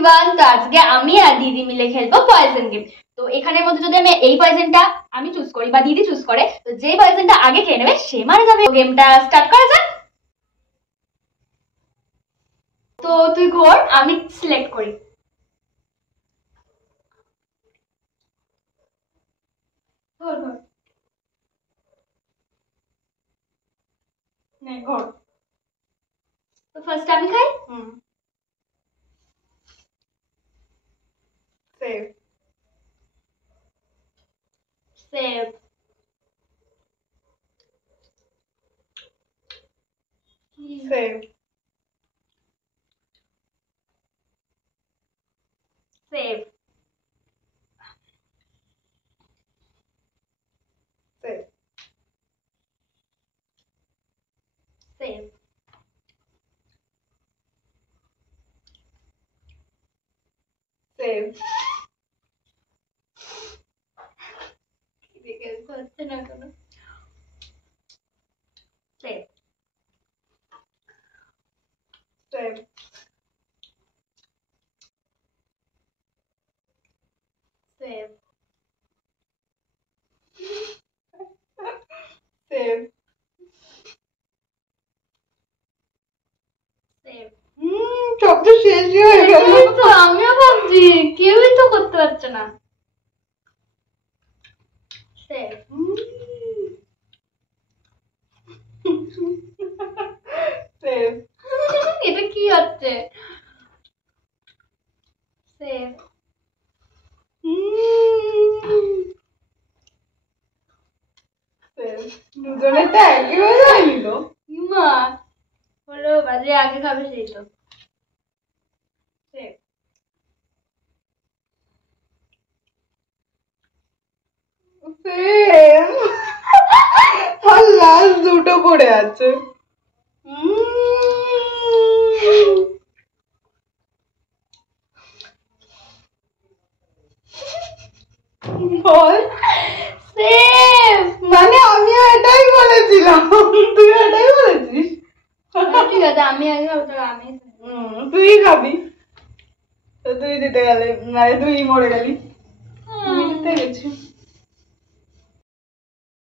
এভরিওয়ান, তো আজকে আমি আর দিদি মিলে খেলবো পয়জন গেম। তো এখানের মধ্যে যদি আমি এই পয়জনটা আমি চুজ করি বা দিদি চুজ করে, তো যে পয়জনটা আগে খেয়ে নেবে সে মারা যাবে। গেমটা স্টার্ট করা যাক। তো তুই ঘোর, আমি সিলেক্ট করি। ঘোর ঘোর নে ঘোর। তো ফার্স্ট আমি খাই। Save save save save save save save হচ্ছে না কোনো। Save save save save save. সব তো শেষই হয়ে গেল। তো আমিও ভাবছি কেউই তো করতে পারছে না। Save save. এটা কি হচ্ছে? Save save. দুজনেরটা একই হয়ে যায়নি তো? মা হলো বাজে আগে খাবে সেই তো। Save same. আর লাস্ট দুটো পড়ে আছে। বল। সেভ। মানে আমিও এটাই বলেছিলাম, তুই এটাই বলেছিস। ঠিক আছে, আমি আগে খাবো তো আমি। তুই খাবি তো তুই দিতে গেলে, মানে তুই মরে গেলি। আমি দিতে গেছি।